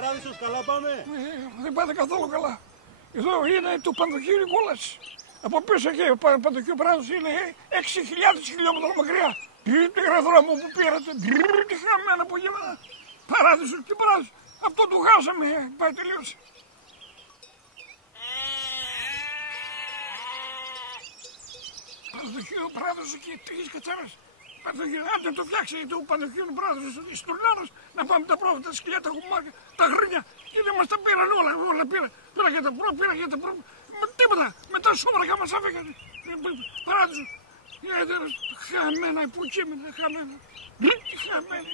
Παράδεισος, καλά πάμε. Δεν πάτε καθόλου καλά. Εδώ είναι το Πανδοχείο Νικόλας. Από πίσω εκεί, ο Πανδοχείο Παράδεισος είναι 6.000 χιλιόμετρα μακριά. Τι γραφδρόμο που πήρατε, τι χαμένα από γεμάτα. Παράδεισος, τι Παράδεισος. Αυτό το χάσαμε, πάει τελείωσε. Πανδοχείο Παράδεισος εκεί, 3 κατσάρες. Άντε το φτιάξει το Πανδοχείο Παράδεισος στον Λάρος, να πάμε τα πρώτα, τα σκυλιά, τα γουμάκια, τα χρήνια. Και δεν μας τα πήραν όλα πήραν. Πήρα για τα πρώτα, πήρα για τα πρώτα. Τίποτα, μετά σώμρακα μας άφηγαν. Παράδεισος. Χαμένα, που κείμενα, χαμένα. Χαμένα.